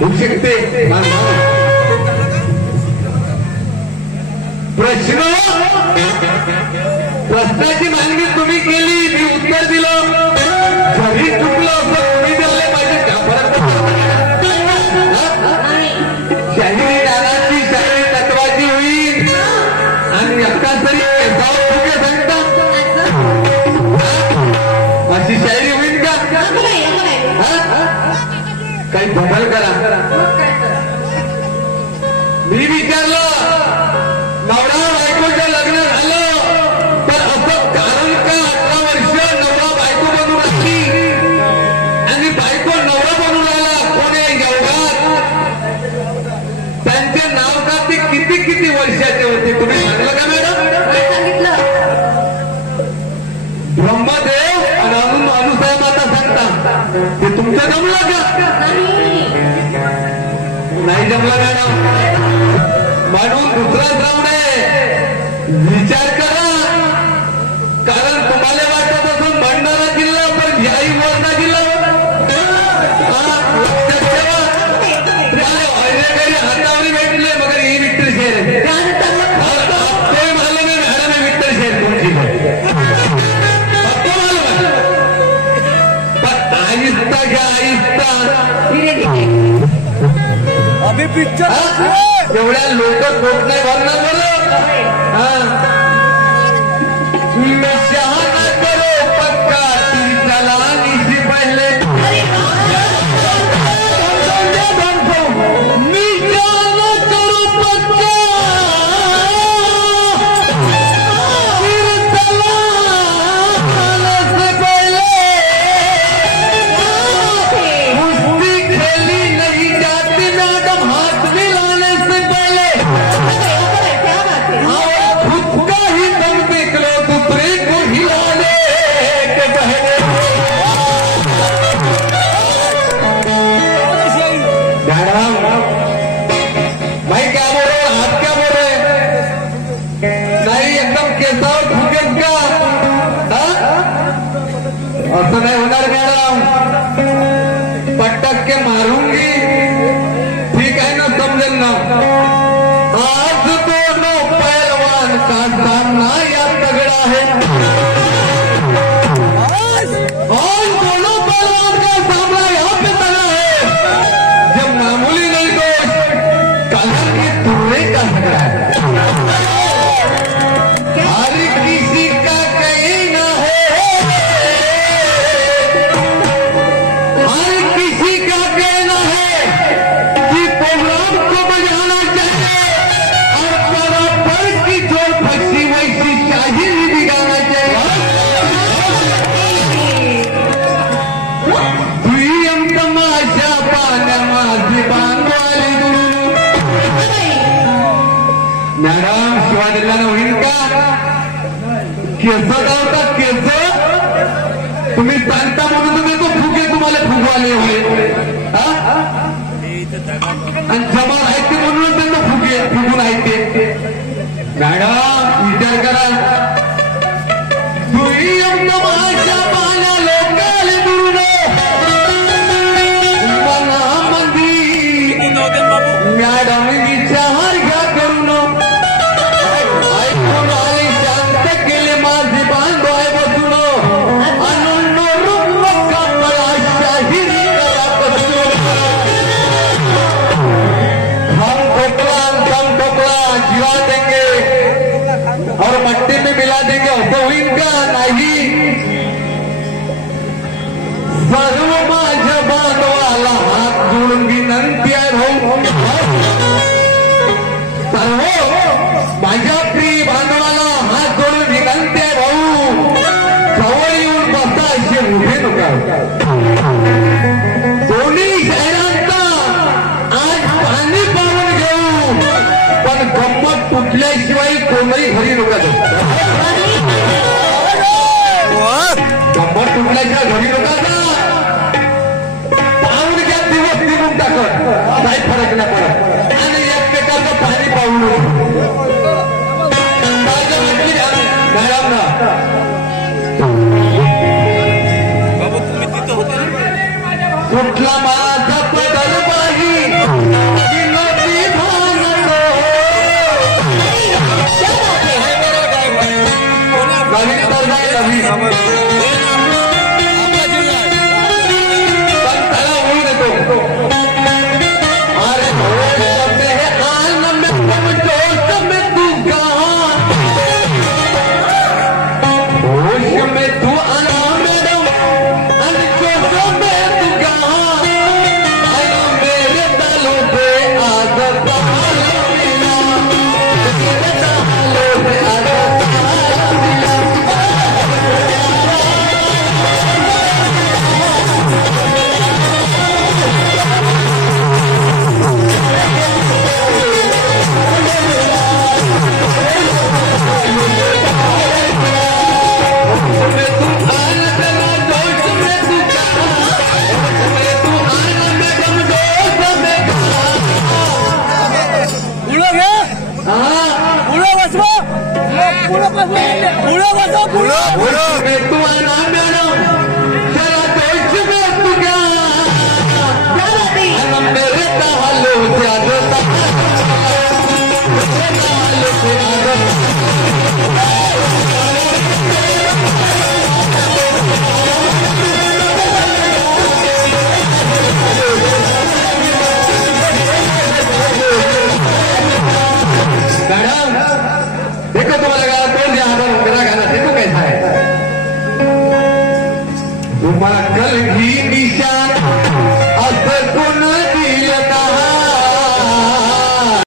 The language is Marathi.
होऊ शकते प्रश्नाची मागणी तुम्ही केली मी उत्तर दिलं जरी चुकलं असं तुम्ही दिले पाहिजे त्या फरक शाहिरी नानाची शाहिरी तत्वाची होईल आणि एका तरी सांगतात अशी शायरी होईल का काही बदल करा मी विचारलं नवरा बायकोचं लग्न झालं तर असं कारण का 18 वर्ष नवरा बायको बनून राहिली आणि बायको नवरा बनून राहिला कोण आहे एवढा त्यांचे नाव का ते किती किती वर्षाचे होते तुम्ही सांगलं का मॅडम सांगितलं ब्रह्मदेव आणि अनुसाहेब आता सांगता ते तुमचं जमलं का नाही जमलं मॅडम म्हणून दुसरा राऊंड आहे विचार करा कारण तुम्हाला वाटत असून भंडारा जिल्हा पण घ्याई मोर्चा जिल्हा हातावरी भेटले मगर ही विठ्ठल शेर ते मालूम आहे मॅडम आहे विठ्ठल शेर तुमची आहिस्ता घ्या आहिस्ता अभी पिक्चर एवढ्या लोक पोट नाही भरणार बरं शहाणा करो पक्का ती चलानी से पहले मी शहाणा करो पक्का फिर चलाने से पहले कुश्ती खेली नहीं जाती मैडम हाथ मिलाने से पहले खुद का ही दम देख लो दूसरे को हिलाने के पहले मैडम भाई क्या बोल रहे हो आप क्या बोल रहे हैं नहीं एकदम केसावर ठुकेल का असं नाही होणार मॅडम पटक के मारूंगी ठीक है ना समझेल ना आज दोनों पहलवान का सामना या तगड़ा है और दोनों पहलवान का सामना यहाँ पे तगड़ा है जब मामूली नहीं तो कलर की तुर्रे का तगड़ा है